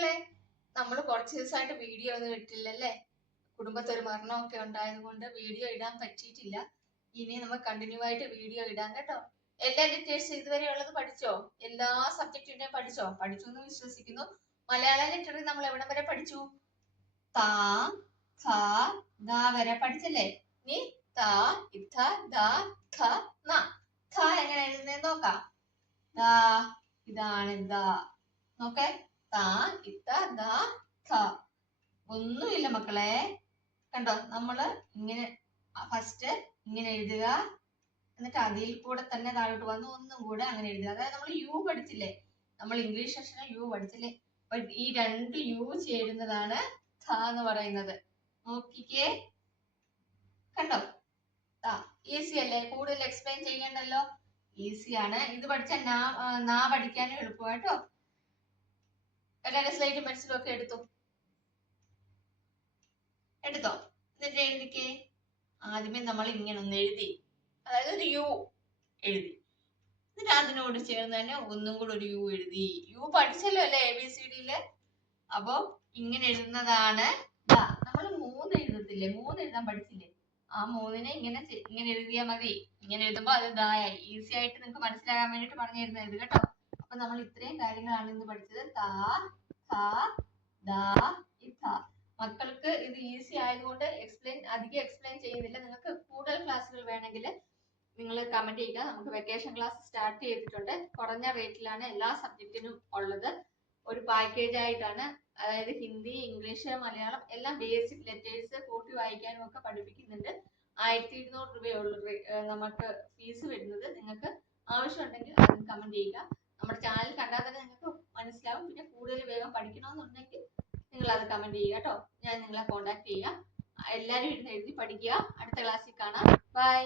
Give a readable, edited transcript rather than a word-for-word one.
മക്കളെ, നമ്മൾ കുറച്ച് ദിവസമായിട്ട് വീഡിയോ ഒന്നും ഇട്ടില്ലല്ലേ. കുടുംബത്തൊരു മരണമൊക്കെ ഉണ്ടായത് കൊണ്ട് വീഡിയോ ഇടാൻ പറ്റിയിട്ടില്ല. ഇനി നമ്മൾ കണ്ടിന്യൂ ആയിട്ട് വീഡിയോ ഇടാം കേട്ടോ. എല്ലാ ലിറ്ററേച്ചർ ഇതുവരെ ഉള്ളത് പഠിച്ചോ? എല്ലാ സബ്ജക്റ്റിന്റെയും പഠിച്ചോ? പഠിച്ചു എന്ന് വിശ്വസിക്കുന്നു. മലയാളം ലിറ്റററി നമ്മൾ എവിടം വരെ പഠിച്ചു? താ ഖ ഗ വരെ പഠിച്ചല്ലേ. നീ ത ഇഥ ദ ഖ ന. ഖ എങ്ങനെ എഴുതുന്നതെന്ന് നോക്കാം. ദാ ഇതാണ് ദ. നോക്കേ, താ ഇത്ത ദ ഖ. ഒന്നുമില്ല മക്കളെ, കണ്ടോ? നമ്മള് ഇങ്ങനെ ഫസ്റ്റ് ഇങ്ങനെ എഴുതുക, എന്നിട്ട് അതിൽ കൂടെ തന്നെ താഴോട്ട് വന്ന് ഒന്നും കൂടെ അങ്ങനെ എഴുതുക. അതായത് നമ്മൾ യു പഠിച്ചില്ലേ, നമ്മൾ ഇംഗ്ലീഷ് സെക്ഷനിൽ യു പഠിച്ചില്ലേ. അപ്പൊ ഈ രണ്ട് യു ചേരുന്നതാണ് ഖ എന്ന് പറയുന്നത്. നോക്കിക്കേ, കണ്ടോ? ഈസി അല്ലേ? കൂടുതൽ എക്സ്പ്ലെയിൻ ചെയ്യണ്ടല്ലോ, ഈസിയാണ്. ഇത് പഠിച്ചാൽ നാ പഠിക്കാനും എളുപ്പമായിട്ടോ. എല്ലാവരും സ്ലേറ്റും പെൻസിലും ഒക്കെ എടുത്തോ? എന്നിട്ട് എഴുതിക്കേ. ആദ്യമേ നമ്മൾ ഇങ്ങനെ ഒന്ന് എഴുതി, അതായത് ഒരു യു എഴുതി. എന്നിട്ട് അതിനോട് ചേർന്ന് തന്നെ ഒന്നും കൂടെ ഒരു യു എഴുതി. യു പഠിച്ചല്ലോ അല്ലേ ABCD-യില്. അപ്പൊ ഇങ്ങനെ എഴുതുന്നതാണ് നമ്മൾ 3 എഴുതത്തില്ലേ, 3 എഴുതാൻ പഠിച്ചില്ലേ. ആ 3-നെ ഇങ്ങനെ എഴുതിയാൽ മതി. ഇങ്ങനെ എഴുതുമ്പോ അത് ദായായി. ഈസി ആയിട്ട് നിങ്ങൾക്ക് മനസ്സിലാകാൻ വേണ്ടിട്ട് പറഞ്ഞു തരുന്നത് കേട്ടോ. അപ്പൊ നമ്മൾ ഇത്രയും കാര്യങ്ങളാണ് ഇന്ന് പഠിച്ചത്. താ ഖ ദ ഇഥ. മക്കൾക്ക് ഇത് ഈസി ആയതുകൊണ്ട് അധികം എക്സ്പ്ലെയിൻ ചെയ്യുന്നില്ല. നിങ്ങൾക്ക് കൂടുതൽ ക്ലാസ്സുകൾ വേണമെങ്കിൽ നിങ്ങൾ കമന്റ് ചെയ്യുക. നമുക്ക് വെക്കേഷൻ ക്ലാസ് സ്റ്റാർട്ട് ചെയ്തിട്ടുണ്ട്. കുറഞ്ഞ റേറ്റിലാണ് എല്ലാ സബ്ജക്റ്റിനും ഉള്ളത്. ഒരു പാക്കേജ് ആയിട്ടാണ്. അതായത് ഹിന്ദി, ഇംഗ്ലീഷ്, മലയാളം എല്ലാം ബേസിക് ലെറ്റേഴ്സ് കൂട്ടി വായിക്കാനും ഒക്കെ പഠിപ്പിക്കുന്നുണ്ട്. 1200 രൂപയുള്ളൂ നമുക്ക് ഫീസ് വരുന്നത്. നിങ്ങൾക്ക് ആവശ്യമുണ്ടെങ്കിൽ അത് കമന്റ് ചെയ്യുക. നമ്മുടെ ചാനൽ കണ്ടാൽ തന്നെ നിങ്ങൾക്ക് മനസ്സിലാവും. പിന്നെ കൂടുതൽ വേഗം പഠിക്കണമെന്നുണ്ടെങ്കിൽ നിങ്ങൾ അത് കമന്റ് ചെയ്യുക കേട്ടോ. ഞാൻ നിങ്ങളെ കോൺടാക്ട് ചെയ്യാം. എല്ലാവരും ഇരുന്ന് എഴുതി പഠിക്കുക. അടുത്ത ക്ലാസ്സിൽ കാണാം. ബൈ.